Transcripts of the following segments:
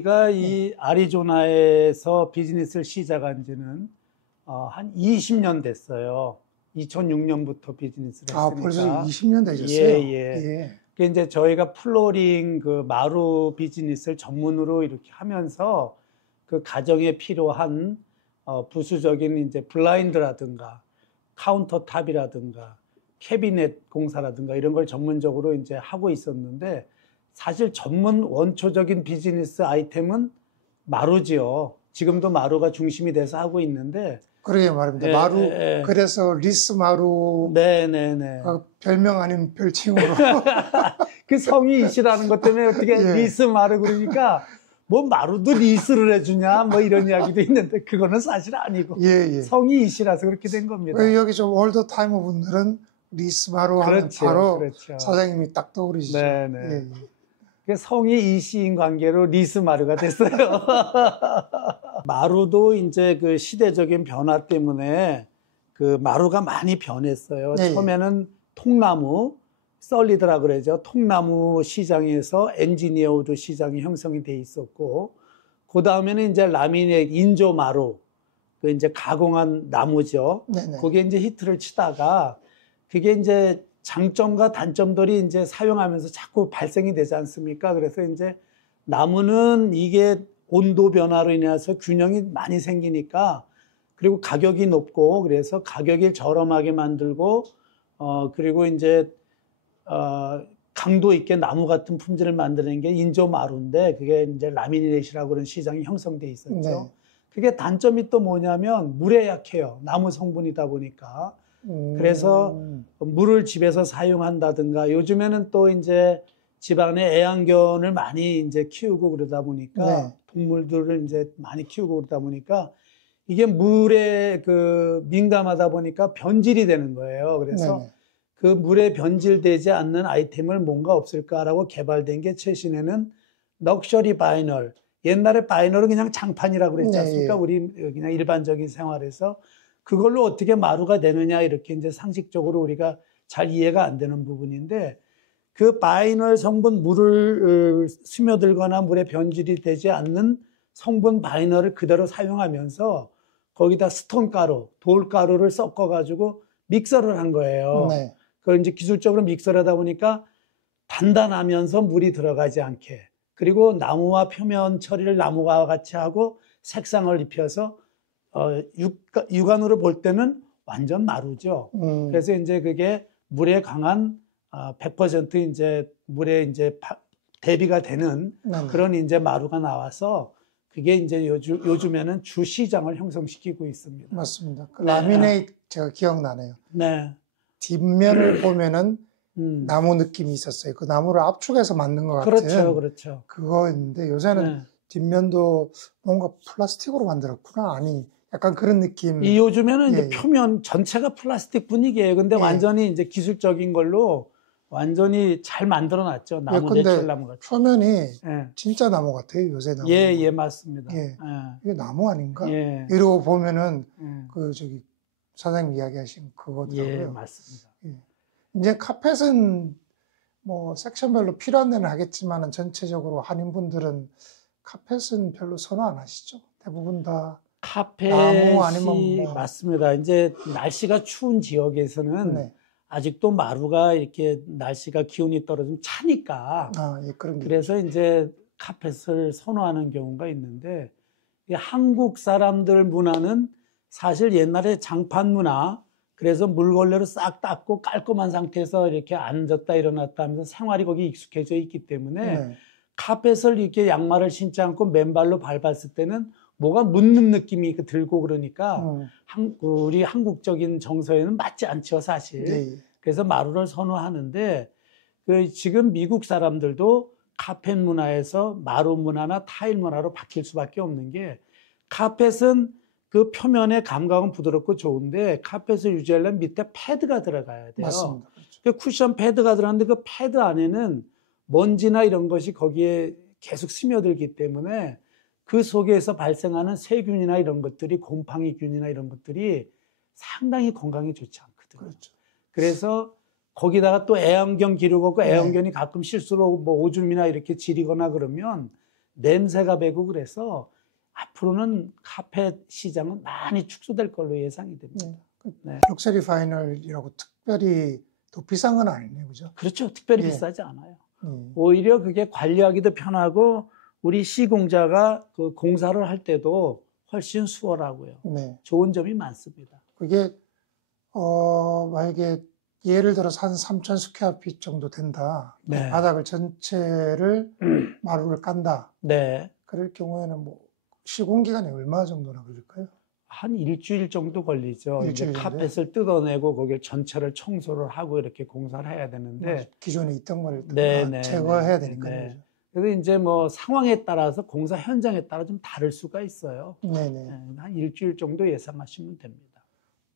저희가 이 애리조나에서 비즈니스를 시작한 지는 한 20년 됐어요. 2006년부터 비즈니스를 했으니까. 아, 벌써 20년 되셨어요? 예, 예. 그 이제 저희가 플로링 그 마루 비즈니스를 전문으로 이렇게 하면서 그 가정에 필요한 부수적인 이제 블라인드라든가 카운터탑이라든가 캐비넷 공사라든가 이런 걸 전문적으로 이제 하고 있었는데, 사실 전문 원초적인 비즈니스 아이템은 마루지요. 지금도 마루가 중심이 돼서 하고 있는데. 그러게 말입니다. 마루, 그래서 리스 마루. 네네네. 별명 아닌 별칭으로. 그 성이 이시라는 것 때문에 어떻게 리스 마루 그러니까 뭐 마루도 리스를 해주냐 뭐 이런 이야기도 있는데 그거는 사실 아니고 성이 이시라서 그렇게 된 겁니다. 여기 좀 올더 타이머 분들은 리스 마루 하면 바로 사장님이 딱 떠오르시죠. 네네. 성이 이시인 관계로 리스 마루가 됐어요. 마루도 이제 그 시대적인 변화 때문에 그 마루가 많이 변했어요. 처음에는 통나무, 썰리드라 그러죠. 통나무 시장에서 엔지니어 우드 시장이 형성이 돼 있었고, 그 다음에는 이제 라미네이트 인조 마루, 그 이제 가공한 나무죠. 그게 이제 히트를 치다가 그게 이제 장점과 단점들이 이제 사용하면서 자꾸 발생이 되지 않습니까? 그래서 이제 나무는 이게 온도 변화로 인해서 균형이 많이 생기니까, 그리고 가격이 높고, 그래서 가격이 저렴하게 만들고, 그리고 이제, 강도 있게 나무 같은 품질을 만드는 게 인조 마루인데, 그게 이제 라미네이트라고 그런 시장이 형성돼 있었죠. 그게 단점이 또 뭐냐면, 물에 약해요. 나무 성분이다 보니까. 그래서 물을 집에서 사용한다든가, 요즘에는 또 이제 집안에 애완견을 많이 이제 키우고 그러다 보니까, 동물들을 이제 많이 키우고 그러다 보니까, 이게 물에 그 민감하다 보니까 변질이 되는 거예요. 그래서 그 물에 변질되지 않는 아이템을 뭔가 없을까라고 개발된 게 최신에는 럭셔리 바이널. 옛날에 바이널은 그냥 장판이라고 그랬지 않습니까? 우리 그냥 일반적인 생활에서. 그걸로 어떻게 마루가 되느냐, 이렇게 이제 상식적으로 우리가 잘 이해가 안 되는 부분인데, 그 바이널 성분, 물을 스며들거나 물에 변질이 되지 않는 성분 바이널을 그대로 사용하면서 거기다 스톤가루, 돌가루를 섞어가지고 믹서를 한 거예요. 그걸 이제 기술적으로 믹서를 하다 보니까 단단하면서 물이 들어가지 않게, 그리고 나무와 표면 처리를 나무와 같이 하고 색상을 입혀서 육안으로 볼 때는 완전 마루죠. 그래서 이제 그게 물에 강한 100% 이제 물에 이제 대비가 되는 그런 이제 마루가 나와서 그게 이제 요즘에는 주 시장을 형성시키고 있습니다. 맞습니다. 그 라미네이트 제가 기억나네요. 뒷면을 보면은 나무 느낌이 있었어요. 그 나무를 압축해서 만든 것 같은. 그렇죠. 그거였는데 요새는 뒷면도 뭔가 플라스틱으로 만들었구나. 아니, 약간 그런 느낌. 요즘에는 이제 표면 전체가 플라스틱 분위기예요. 근데 완전히 이제 기술적인 걸로 완전히 잘 만들어 놨죠. 나무, 내추럴나무 같은. 표면이 진짜 나무 같아요. 요새 나무. 맞습니다. 이게 나무 아닌가? 이러고 보면은 그 저기 사장님 이야기하신 그거더라고요. 맞습니다. 이제 카펫은 뭐 섹션별로 필요한 데는 하겠지만은 전체적으로 한인분들은 카펫은 별로 선호 안 하시죠? 대부분 다 카펫이 나무 아니면 뭐. 맞습니다. 이제 날씨가 추운 지역에서는 아직도 마루가 이렇게 날씨가 기온이 떨어지면 차니까. 그래서 이제 카펫을 선호하는 경우가 있는데, 한국 사람들 문화는 사실 옛날에 장판 문화, 그래서 물걸레로 싹 닦고 깔끔한 상태에서 이렇게 앉았다 일어났다 하면서 생활이 거기 익숙해져 있기 때문에 카펫을 이렇게 양말을 신지 않고 맨발로 밟았을 때는 뭐가 묻는 느낌이 들고 그러니까 우리 한국적인 정서에는 맞지 않죠, 사실. 그래서 마루를 선호하는데, 지금 미국 사람들도 카펫 문화에서 마루 문화나 타일 문화로 바뀔 수밖에 없는 게, 카펫은 그 표면의 감각은 부드럽고 좋은데 카펫을 유지하려면 밑에 패드가 들어가야 돼요. 맞습니다. 그 쿠션 패드가 들어갔는데 그 패드 안에는 먼지나 이런 것이 거기에 계속 스며들기 때문에 그 속에서 발생하는 세균이나 이런 것들이, 곰팡이균이나 이런 것들이 상당히 건강에 좋지 않거든요. 그래서 거기다가 또 애완견 기르고 애완견이 가끔 실수로 뭐 오줌이나 이렇게 지리거나 그러면 냄새가 배고 그래서 앞으로는 카펫 시장은 많이 축소될 걸로 예상이 됩니다. 네. 럭셔리 파이널이라고 특별히 더 비싼 건 아니네요, 그죠? 그렇죠. 특별히 예. 비싸지 않아요. 오히려 그게 관리하기도 편하고 우리 시공자가 그 공사를 할 때도 훨씬 수월하고요. 네. 좋은 점이 많습니다. 그게 만약에 예를 들어서 한 3,000 스퀘어핏 정도 된다. 네. 바닥을 전체를 마루를 깐다. 네. 그럴 경우에는 뭐 시공 기간이 얼마 정도나 걸릴까요? 한 일주일 정도 걸리죠. 일주일 이제 정도요? 카펫을 뜯어내고 거기를 전체를 청소를 하고 이렇게 공사를 해야 되는데 기존에 있던 걸 네, 다 네, 제거해야 네, 되니까요. 네. 그죠? 그래서 이제 뭐 상황에 따라서 공사 현장에 따라 좀 다를 수가 있어요. 네네. 네, 한 일주일 정도 예상하시면 됩니다.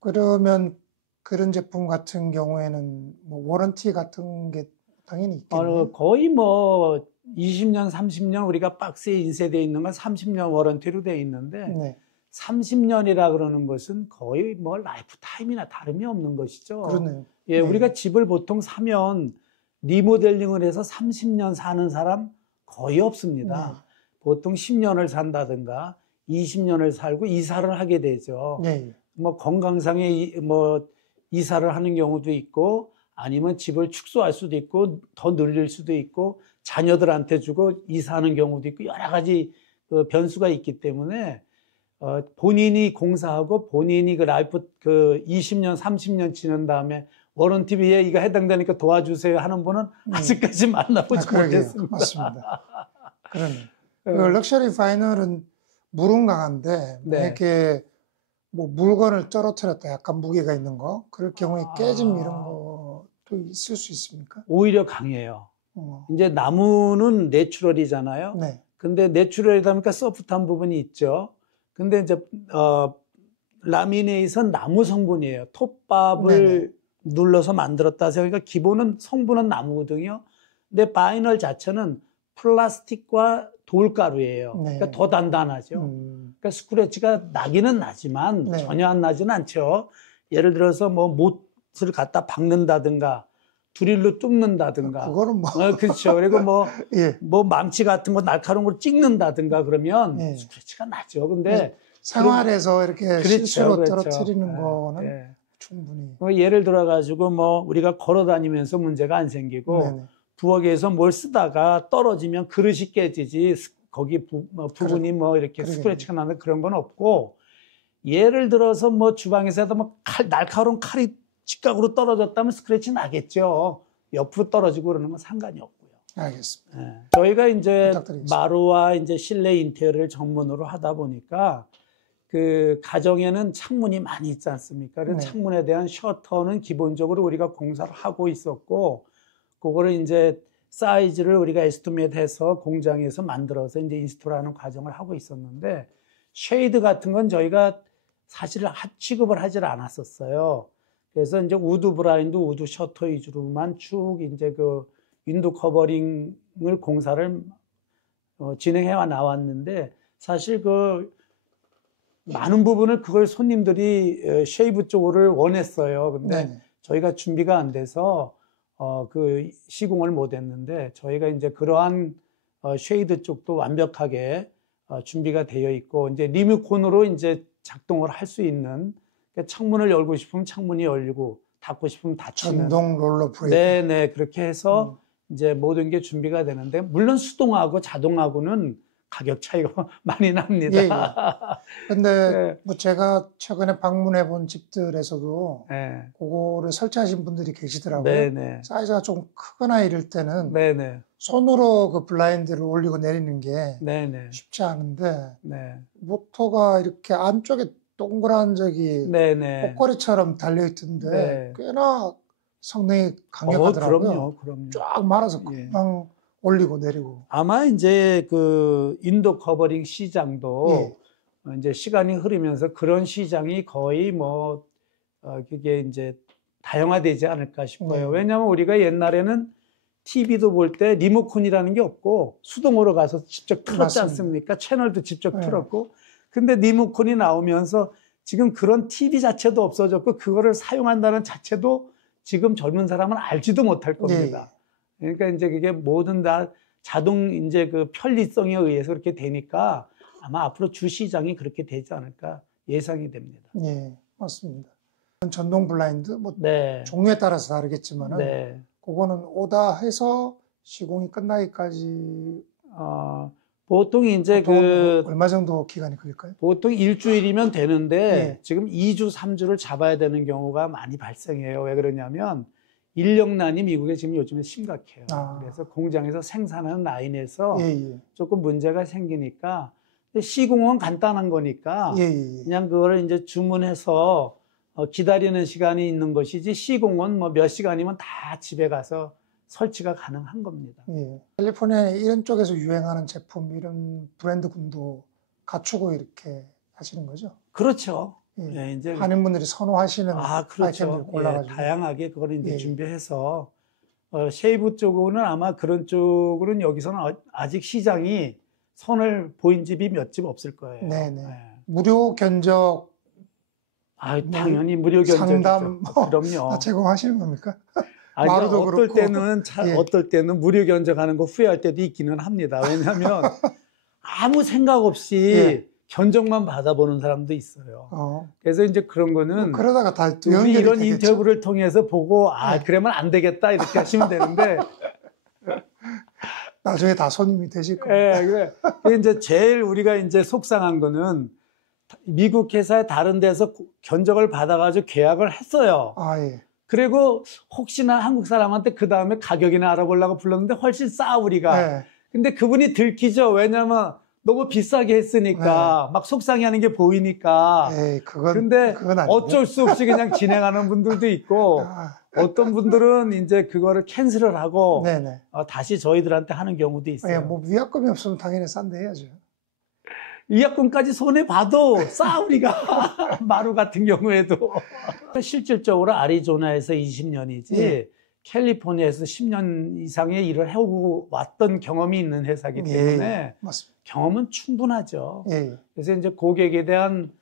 그러면 그런 제품 같은 경우에는 뭐 워런티 같은 게 당연히 있겠네요. 거의 뭐 20년, 30년 우리가 박스에 인쇄되어 있는 건 30년 워런티로 되어 있는데 네. 30년이라 그러는 것은 거의 뭐 라이프 타임이나 다름이 없는 것이죠. 그러네요. 예, 네. 우리가 집을 보통 사면 리모델링을 해서 30년 사는 사람 거의 없습니다. 네. 보통 10년을 산다든가 20년을 살고 이사를 하게 되죠. 네. 뭐 건강상의 뭐 이사를 하는 경우도 있고 아니면 집을 축소할 수도 있고 더 늘릴 수도 있고 자녀들한테 주고 이사하는 경우도 있고 여러 가지 그 변수가 있기 때문에 본인이 공사하고 본인이 그 라이프 그 20년, 30년 지난 다음에 워런티비에 이거 해당되니까 도와주세요 하는 분은 아직까지 만나보지 못했습니다. 맞습니다. 그러네. 그 럭셔리 파이널은 물은 강한데 네. 이렇게 뭐 물건을 떨어뜨렸다 약간 무게가 있는 거 그럴 경우에 깨짐 이런 것도 있을 수 있습니까? 오히려 강해요. 이제 나무는 내추럴이잖아요. 네. 근데 내추럴이다 보니까 소프트한 부분이 있죠. 근데 이제 라미네이트는 나무 성분이에요. 톱밥을 네네. 눌러서 만들었다 해서 그러니까 기본은 성분은 나무거든요. 근데 바이널 자체는 플라스틱과 돌가루예요. 네. 그러니까 더 단단하죠. 그러니까 스크래치가 나기는 나지만 네. 전혀 안 나지는 않죠. 예를 들어서 뭐 못을 갖다 박는다든가 드릴로 뚫는다든가. 그거는 뭐 그렇죠. 그리고 뭐, 예. 뭐 망치 같은 거 날카로운 걸 찍는다든가 그러면 예. 스크래치가 나죠. 근데 생활에서 이렇게 그렇죠, 실수로 그렇죠. 떨어뜨리는 예, 거는 예. 충분히. 예를 들어 가지고 뭐 우리가 걸어 다니면서 문제가 안 생기고 네네. 부엌에서 뭘 쓰다가 떨어지면 그릇이 깨지지 거기 부분이 뭐 이렇게 그러겠네요. 스크래치가 나는 그런 건 없고 예를 들어서 뭐 주방에서 뭐 날카로운 칼이 직각으로 떨어졌다면 스크래치 나겠죠. 옆으로 떨어지고 그러는 건 상관이 없고요. 알겠습니다. 예. 저희가 이제 부탁드리겠습니다. 마루와 이제 실내 인테리어를 전문으로 하다 보니까 그 가정에는 창문이 많이 있지 않습니까? 그래서 네. 창문에 대한 셔터는 기본적으로 우리가 공사를 하고 있었고, 그거를 이제 사이즈를 우리가 에스티메이트해서 공장에서 만들어서 이제 인스톨하는 과정을 하고 있었는데, 쉐이드 같은 건 저희가 사실 취급을 하질 않았었어요. 그래서 이제 우드 브라인드, 우드 셔터 위주로만 쭉 이제 그 윈도 커버링을 공사를 진행해 나왔는데, 사실 그 많은 부분을 그걸 손님들이 쉐이브 쪽을 원했어요. 근데 네네. 저희가 준비가 안 돼서 그 시공을 못 했는데 저희가 이제 그러한 쉐이드 쪽도 완벽하게 준비가 되어 있고 이제 리모컨으로 이제 작동을 할 수 있는 그러니까 창문을 열고 싶으면 창문이 열리고 닫고 싶으면 닫히는 전동 롤러 브레이크. 네네 그렇게 해서 이제 모든 게 준비가 되는데 물론 수동하고 자동하고는 가격 차이가 많이 납니다. 예, 예. 근데 네. 뭐 제가 최근에 방문해 본 집들에서도 네. 그거를 설치하신 분들이 계시더라고요. 네네. 사이즈가 좀 크거나 이럴 때는 네네. 손으로 그 블라인드를 올리고 내리는 게 네네. 쉽지 않은데 네. 모터가 이렇게 안쪽에 동그란 저기 네네. 목걸이처럼 달려있던데 네. 꽤나 성능이 강력하더라고요. 그럼요. 쫙 말아서 예. 금방 올리고 내리고. 아마 이제 그 인도 커버링 시장도 예. 이제 시간이 흐르면서 그런 시장이 거의 뭐 그게 이제 다양화되지 않을까 싶어요. 네. 왜냐하면 우리가 옛날에는 TV도 볼 때 리모컨이라는 게 없고 수동으로 가서 직접 틀었지 맞습니다. 않습니까? 채널도 직접 네. 틀었고. 근데 리모컨이 나오면서 지금 그런 TV 자체도 없어졌고 그거를 사용한다는 자체도 지금 젊은 사람은 알지도 못할 겁니다. 예. 그러니까 이제 그게 모든 다 자동 이제 그 편리성에 의해서 그렇게 되니까 아마 앞으로 주 시장이 그렇게 되지 않을까 예상이 됩니다. 예, 맞습니다. 전동 블라인드 뭐 네. 종류에 따라서 다르겠지만은 네. 그거는 오다 해서 시공이 끝나기까지 보통 이제 얼마 정도 기간이 걸릴까요? 보통 일주일이면 되는데 네. 지금 2주, 3주를 잡아야 되는 경우가 많이 발생해요. 왜 그러냐면 인력난이 미국에 지금 요즘에 심각해요. 그래서 공장에서 생산하는 라인에서 예. 조금 문제가 생기니까 근데 시공은 간단한 거니까 예. 그냥 그거를 이제 주문해서 기다리는 시간이 있는 것이지 시공은 뭐 몇 시간이면 다 집에 가서 설치가 가능한 겁니다. 예. 캘리포니아 이런 쪽에서 유행하는 제품, 이런 브랜드군도 갖추고 이렇게 하시는 거죠? 그렇죠. 예. 예, 이제 한인분들이 선호하시는 그렇죠. 아이템들 골라가지고. 예, 다양하게 그걸 이제 예. 준비해서 쉐이브 쪽으로는 아마 그런 쪽으로는 여기서는 아직 시장이 선을 보인 집이 몇 집 없을 거예요. 네네. 예. 무료 견적 당연히 무료 견적이죠. 상담 그럼요. 다 제공하시는 겁니까? 아니, 마루도 어떨 그렇고. 때는 예. 어떨 때는 무료 견적하는 거 후회할 때도 있기는 합니다. 왜냐하면 아무 생각 없이 예. 견적만 받아보는 사람도 있어요. 그래서 이제 그런 거는 그러다가 다 우리 연결이 이런 되겠죠? 인터뷰를 통해서 보고 예. 그러면 안 되겠다 이렇게 하시면 되는데 나중에 다 손님이 되실 겁니다. 예, 그래. 근데 이제 제일 우리가 이제 속상한 거는 미국 회사의 다른 데서 견적을 받아가지고 계약을 했어요. 예. 그리고 혹시나 한국 사람한테 그 다음에 가격이나 알아보려고 불렀는데 훨씬 싸 우리가. 예. 근데 그분이 들키죠. 왜냐면 너무 비싸게 했으니까 막 속상해하는 게 보이니까. 그건 아니고. 어쩔 수 없이 그냥 진행하는 분들도 있고 어떤 분들은 이제 그거를 캔슬을 하고 네네. 다시 저희들한테 하는 경우도 있어요. 뭐 위약금이 없으면 당연히 싼데 해야죠. 위약금까지 손해 봐도 싸 우리가 마루 같은 경우에도 실질적으로 아리조나에서 20년이지 예. 캘리포니아에서 10년 이상의 일을 해오고 왔던 경험이 있는 회사이기 때문에 맞습니다. 경험은 충분하죠. 예. 그래서 이제 고객에 대한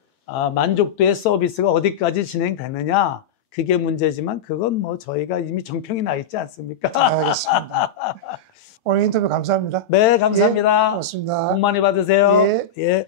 만족도의 서비스가 어디까지 진행되느냐 그게 문제지만 그건 뭐 저희가 이미 정평이 나 있지 않습니까? 알겠습니다. 오늘 인터뷰 감사합니다. 네, 감사합니다. 고맙습니다. 복 많이 받으세요. 예. 예.